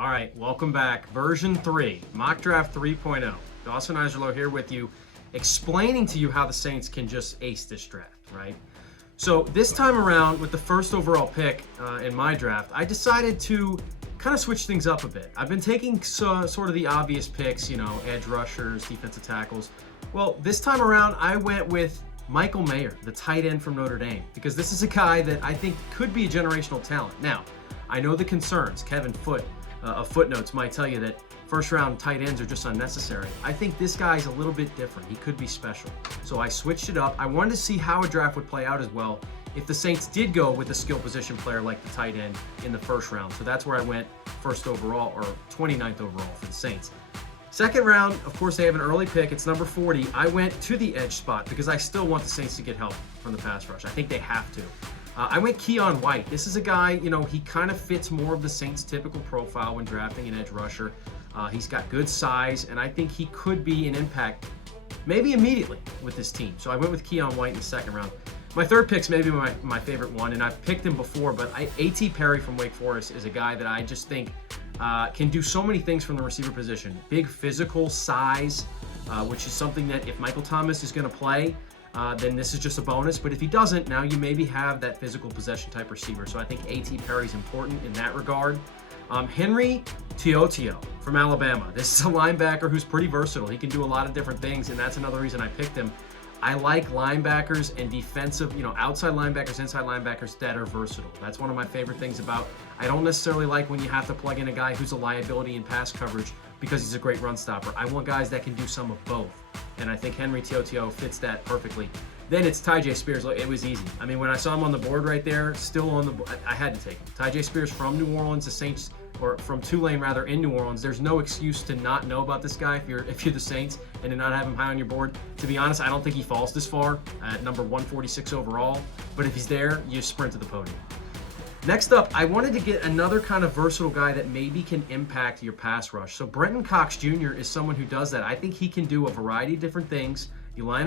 All right, welcome back. Version 3, Mock Draft 3.0. Dawson Iserlo here with you, explaining to you how the Saints can just ace this draft, right? So this time around, with the first overall pick in my draft, I decided to kind of switch things up a bit. I've been taking sort of the obvious picks, edge rushers, defensive tackles. Well, this time around, I went with Michael Mayer, the tight end from Notre Dame, because this is a guy that I think could be a generational talent. Now, I know the concerns. Kevin Foote of Footnotes might tell you that first-round tight ends are just unnecessary. I think this guy's a little bit different. He could be special. So I switched it up. I wanted to see how a draft would play out as well if the Saints did go with a skill position player like the tight end in the first round. So that's where I went first overall, or 29th overall for the Saints. Second round, of course, they have an early pick. It's number 40. I went to the edge spot because I still want the Saints to get help from the pass rush. I think they have to. I went Keon White. This is a guy, he kind of fits more of the Saints' typical profile when drafting an edge rusher. He's got good size, and I think he could be an impact maybe immediately with this team. So I went with Keon White in the second round. My third pick's maybe my favorite one, and I've picked him before, but A.T. Perry from Wake Forest is a guy that I just think can do so many things from the receiver position. Big physical size, which is something that if Michael Thomas is going to play, then this is just a bonus. But if he doesn't, now you maybe have that physical possession type receiver. So I think A.T. Perry's important in that regard. Henry To'oTo'o from Alabama. This is a linebacker who's pretty versatile. He can do a lot of different things, and that's another reason I picked him. I like linebackers and defensive, outside linebackers, inside linebackers that are versatile. That's one of my favorite things about. I don't necessarily like when you have to plug in a guy who's a liability in pass coverage because he's a great run stopper. I want guys that can do some of both, and I think Henry To'oTo'o fits that perfectly. Then it's Tyjae Spears. It was easy. I mean, when I saw him on the board right there, still on the board, I had to take him. Tyjae Spears from New Orleans, the Saints, or from Tulane rather, in New Orleans. There's no excuse to not know about this guy if you're the Saints and to not have him high on your board. To be honest, I don't think he falls this far at number 146 overall, but if he's there, you sprint to the podium. Next up, I wanted to get another kind of versatile guy that maybe can impact your pass rush. So Brenton Cox Jr. is someone who does that. I think he can do a variety of different things. You line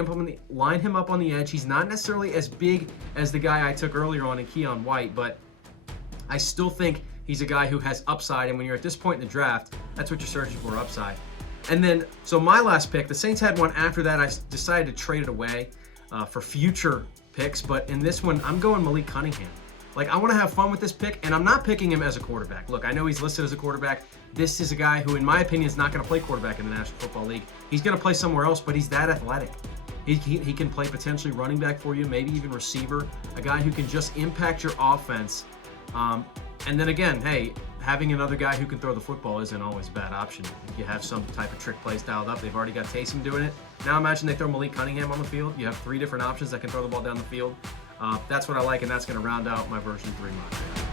him up on the edge. He's not necessarily as big as the guy I took earlier on in Keon White, but I still think he's a guy who has upside, and when you're at this point in the draft, that's what you're searching for, upside. And then, so my last pick, the Saints had one after that. I decided to trade it away for future picks, but in this one, I'm going Malik Cunningham. I want to have fun with this pick, and I'm not picking him as a quarterback. Look, I know he's listed as a quarterback. This is a guy who, in my opinion, is not going to play quarterback in the National Football League. He's going to play somewhere else, but he's that athletic. He can play potentially running back for you, maybe even receiver, a guy who can just impact your offense. And then again, hey, having another guy who can throw the football isn't always a bad option. If you have some type of trick plays dialed up, they've already got Taysom doing it. Now imagine they throw Malik Cunningham on the field. You have 3 different options that can throw the ball down the field. That's what I like, and that's going to round out my version 3 mock draft.